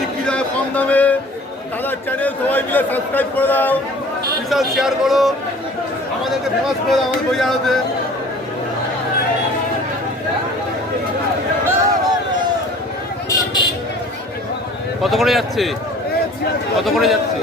বিক্রি হয় কম দামে। দাদার চ্যানেল সবাই মিলে সাবস্ক্রাইব করে দাও। বিশাল শেয়ার করো। আমাদেরকে ফেমাস করে দাও আমাদের বইয়াতে কত করে যাচ্ছে? কত করে যাচ্ছে।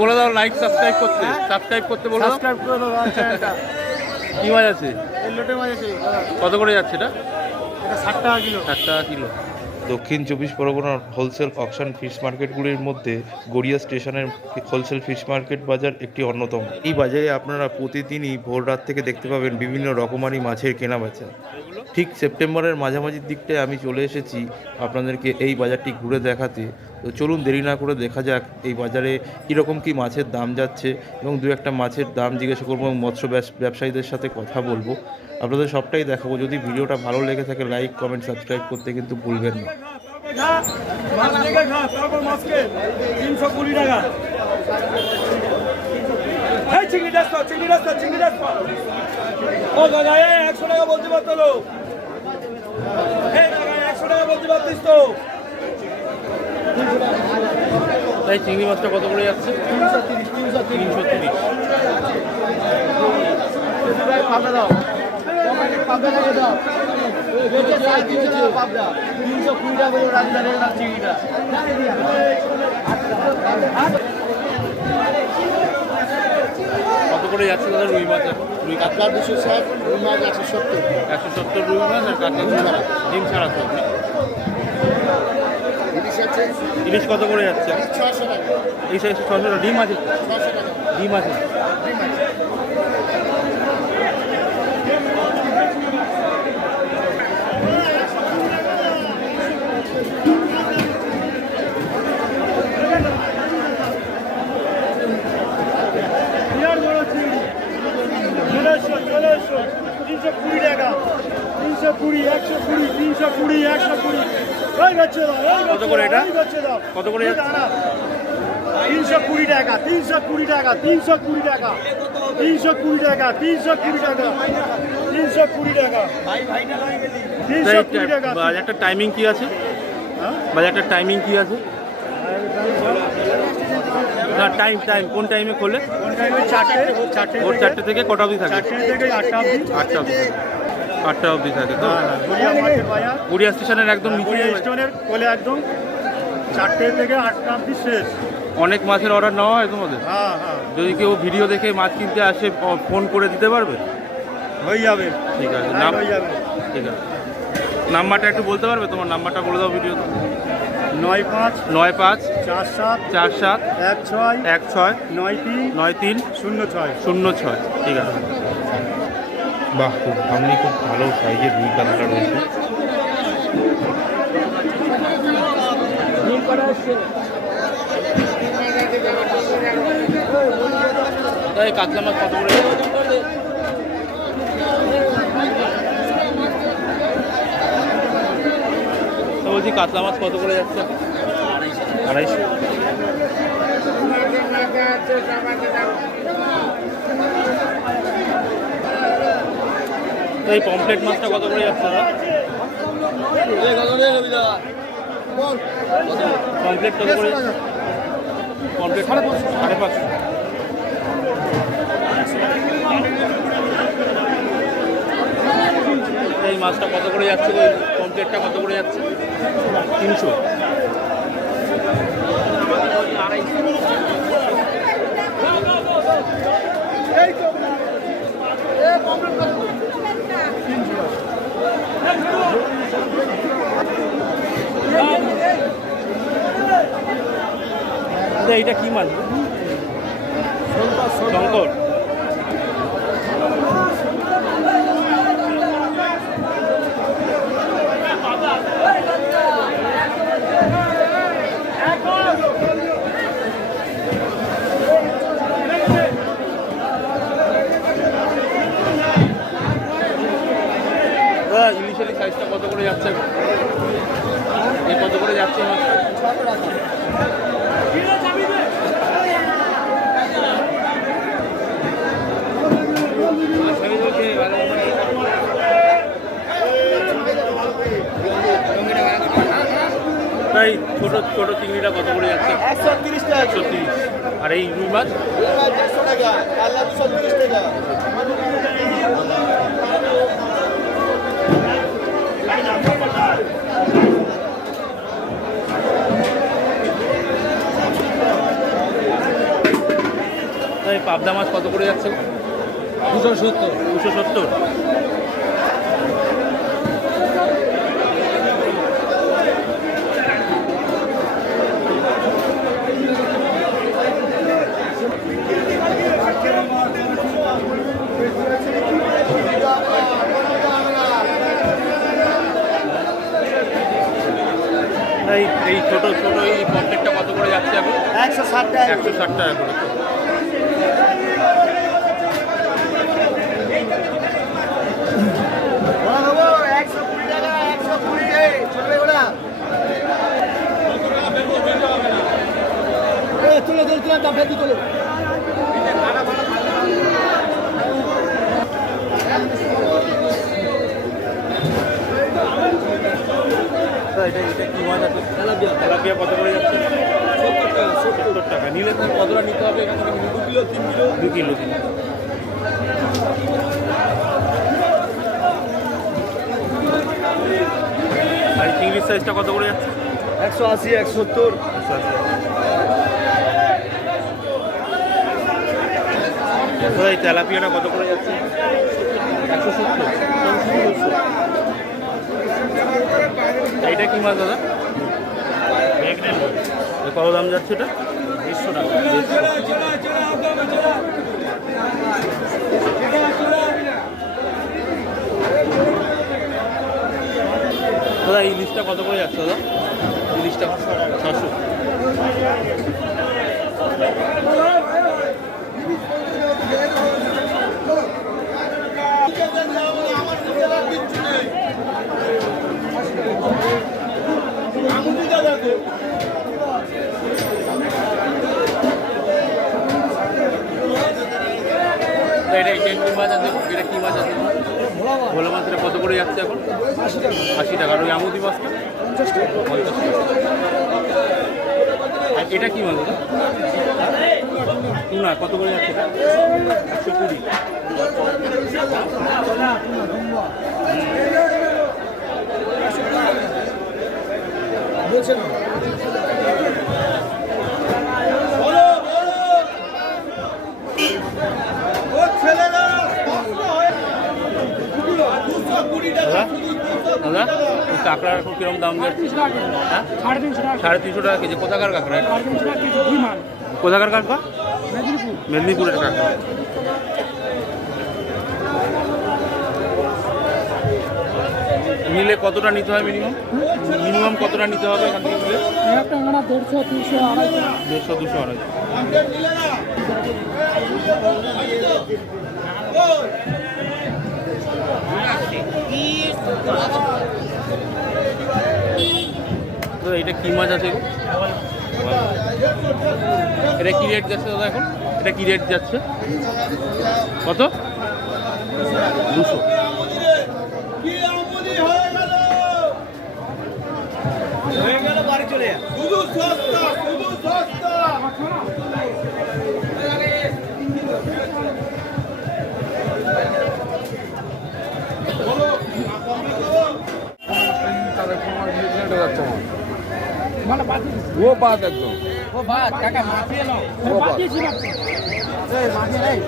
বলে দাও লাইক সাবস্ক্রাইব করতে। সাবস্ক্রাইব করতে বলো। সাবস্ক্রাইব করে দাও কি মাছ আছে? লোটে মাছ আছে। কত করে যাচ্ছে এটা ষাট টাকা কিলো। ষাট টাকা কিলো। দক্ষিণ চব্বিশ পরগনার হোলসেল অকশন ফিশ মার্কেটগুলির মধ্যে গড়িয়া স্টেশনের হোলসেল ফিশ মার্কেট বাজার একটি অন্যতম। এই বাজারে আপনারা প্রতিদিনই ভোর রাত থেকে দেখতে পাবেন বিভিন্ন রকমারি মাছের কেনা বেচা ঠিক সেপ্টেম্বরের মাঝামাঝির দিকটায় আমি চলে এসেছি আপনাদেরকে এই বাজারটি ঘুরে দেখাতে। তো চলুন দেরি না করে দেখা যাক এই বাজারে কীরকম কী মাছের দাম যাচ্ছে এবং দু একটা মাছের দাম জিজ্ঞাসা করব এবং মৎস্য ব্যবস- ব্যবসায়ীদের সাথে কথা বলব। আপনাদের সবটাই দেখাবো। যদি ভিডিওটা ভালো লেগে থাকে লাইক কমেন্ট সাবস্ক্রাইব করতে কিন্তু ভুলবেন না। তিনশো কুড়ি টাকা এই চিংড়ি রাস্তা চিংড়ি রাস্তা চিংড়ি রাস্তা ও দাদা এই একশো টাকা বলতে পারতো তো। এই একশো টাকা বলতে পারতিস তো। তাই চিংড়ি মাছটা কত করে যাচ্ছে? তিনশো তিরিশ। তিনশো তিরিশ। তিনশো তিরিশ। দাও। কত করে যাচ্ছে দাদা রুই মাছ? রুই কাতলা দুশো ষাট রুই মাছ একশো সত্তর। একশো সত্তর রুই মাছ আর কাতলা ছাড়া। ডিম ছাড়া সব ইলিশ কত করে যাচ্ছে? ছশো টাকা। এই সাইজ ছশো টাকা। ডিম আছে? ছশো টাকা। ডিম আছে। বিরাট বড় চিংড়ি চলে এসো চলে এসো তিনশো কুড়ি টাকা তিনশো কুড়ি একশো কুড়ি তিনশো কুড়ি একশো কুড়ি ওই বেচে দাও এই কত করে এটা? কত করে? তিনশো কুড়ি টাকা তিনশো কুড়ি টাকা তিনশো কুড়ি টাকা তিনশো কুড়ি টাকা তিনশো কুড়ি টাকা তিনশো কুড়ি টাকা তিনশো কুড়ি টাকা বাজারটার টাইমিং কি আছে হ্যাঁ? বাজারটার টাইমিং কি আছে না টাইম টাইম কোন টাইমে খোলে কোন টাইমে চারটে চারটে ভোর চারটে থেকে কটা অবধি থাকে চারটে থেকে আটটা অবধি আটটা অবধি। আটটা অবধি থাকে তো? হ্যাঁ, গড়িয়া বাজার গড়িয়া স্টেশনের একদম স্টোনের কোলে একদম চারটে থেকে আটটা অবধি শেষ। অনেক মাছের অর্ডার নেওয়া হয় তোমাদের? হ্যাঁ হ্যাঁ। যদি কেউ ভিডিও দেখে মাছ কিনতে আসে ফোন করে দিতে পারবে? হয়ে যাবে। ঠিক আছে হ্যাঁ, নাম হয়ে যাবে। ঠিক আছে। নাম্বারটা একটু বলতে পারবে? তোমার নাম্বারটা বলে দাও ভিডিওতে নয় পাঁচ নয় পাঁচ চার সাত চার সাত এক ছয় এক ছয় নয় তিন নয় তিন শূন্য ছয়। শূন্য ছয়। ঠিক আছে। বাহ খুব সামনে খুব ভালো সাইজের রুই কাতলা রয়েছে। কাতলা মাছ কত করে? তো বলছি কাতলা মাছ কত করে যাচ্ছে? আড়াইশো। তো এই পমপ্লেট মাছটা কত করে যাচ্ছে? পমপ্লেট কত করে? পমপ্লেট সাড়ে পাঁচশো। সাড়ে পাঁচশো। এই মাছটা কত করে যাচ্ছে? ওই পমপ্লেটটা কত করে যাচ্ছে? তিনশো। আচ্ছা, এইটা কি মাছ শঙ্কর। কত করে যাচ্ছে? কত করে যাচ্ছে? মাছটা চিংড়িটা কত করে যাচ্ছে? একশো তিরিশ টাকা একশো তিরিশ। আর এই রুই মাছ? দেড়শো টাকা কাল্লা দুশো তিরিশ টাকা এই পাবদা মাছ কত করে যাচ্ছে? দুশো সত্তর। দুশো সত্তর এই এই ছোট ছোট এই পকেটটা কত করে যাচ্ছে এখন একশো ষাট টাকা করে। তুলে তুলে তুলে দাম ফেলতে তুলে এটা এটা কি মাছ আছে তেলাপিয়া কত করে যাচ্ছে সত্তর টাকা নিলে তার কতটা নিতে হবে এখান থেকে দু কিলো তিন কিলো? দু কিলো কিলো। আর চিংড়ির সাইজটা কত করে যাচ্ছে? একশো আশি একশো সত্তর। আচ্ছা আচ্ছা তো এই তেলাপিয়াটা কত করে যাচ্ছে? একশো সত্তর। এইটা কি মাছ দাদা? কত দাম যাচ্ছে এটা? দাদা এই লিস্টটা কত করে যাচ্ছে দাদা? এই লিস্টটা ছশো। এটা এটা কি মাছ আছে এটা কি মাছ আছে ভোলা মাছটা কত করে যাচ্ছে এখন? আশি টাকা। আর ওই আমুদি মাছটা আর এটা কি মাছ টুনা কত করে যাচ্ছে? একশো কুড়ি। বলছেন দাদা দাদা এই কাঁকড়ার এখন কীরকম দাম হ্যাঁ? সাড়ে তিনশো টাকা সাড়ে তিনশো টাকা কেজি। কোথাকার কাঁকড়া কোথাকার কাঁকড়া? মেদিনীপুরের কাঁকড়া। নিলে কতটা নিতে হয় মিনিমাম? মিনিমাম কতটা নিতে হবে এখান থেকে নিলে দেড়শো তিনশো আড়াইশো। দেড়শো দুশো আড়াইশো তো এটা কি মাছ আছে? এটা কি রেট যাচ্ছে দাদা এখন? এটা কি রেট যাচ্ছে? কত? দুশো। হয়ে গেল বাড়ি চলে যা। শুধু সস্তা শুধু সস্তা। ও বাদ একদম। ও বাদ কাকা বাদ দিয়েছি মাত্র এই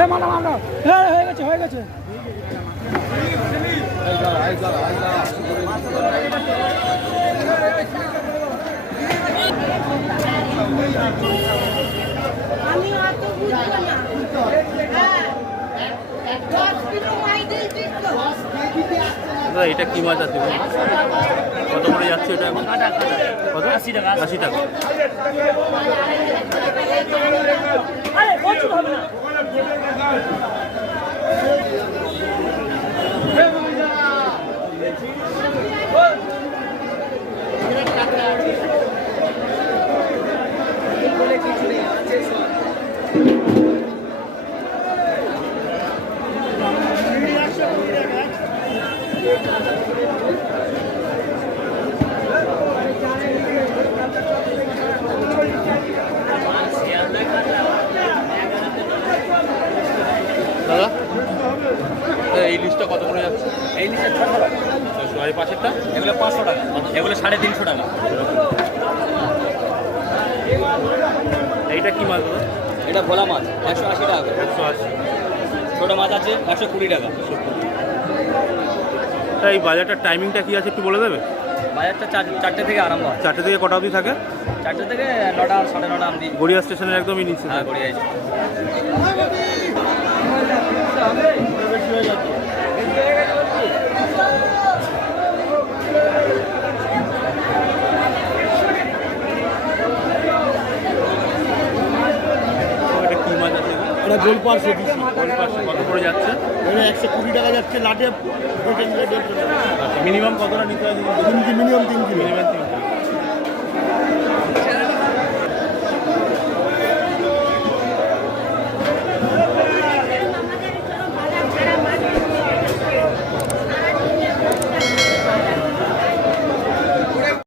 এই মানা মানা এই হয়ে গেছে হয়ে গেছে। আমি অত বুঝব না। হ্যাঁ এটা কি মাছ আছে? হচ্ছে এটা এখন কত? আশি টাকা। আশি টাকা। আরে আর এই এগুলো পাঁচশো টাকা। এগুলো সাড়ে তিনশো টাকা। এইটা কি মাছ দাদা এটা ভোলা মাছ একশো আশি টাকা। একশো আশি। ছোটো মাছ আছে একশো কুড়ি টাকা। তা এই বাজারটার টাইমিংটা কি আছে একটু বলে দেবে? বাজারটা চার- চারটে থেকে আরম্ভ হয়। চারটে থেকে কটা অবধি থাকে? চারটে থেকে নটা সাড়ে নটা অবধি। গড়িয়া স্টেশনের একদমই নিচে হ্যাঁ গড়িয়ে এটা কি মাছ সে দিচ্ছি কোন পাশে কত করে যাচ্ছে? এটা একশো কুড়ি টাকা যাচ্ছে লাটে মিনিমাম মিনিমাম কতটা নিতে হয়? তিন মিনিমাম তিন কিলো মিনিমাম তিন কিলো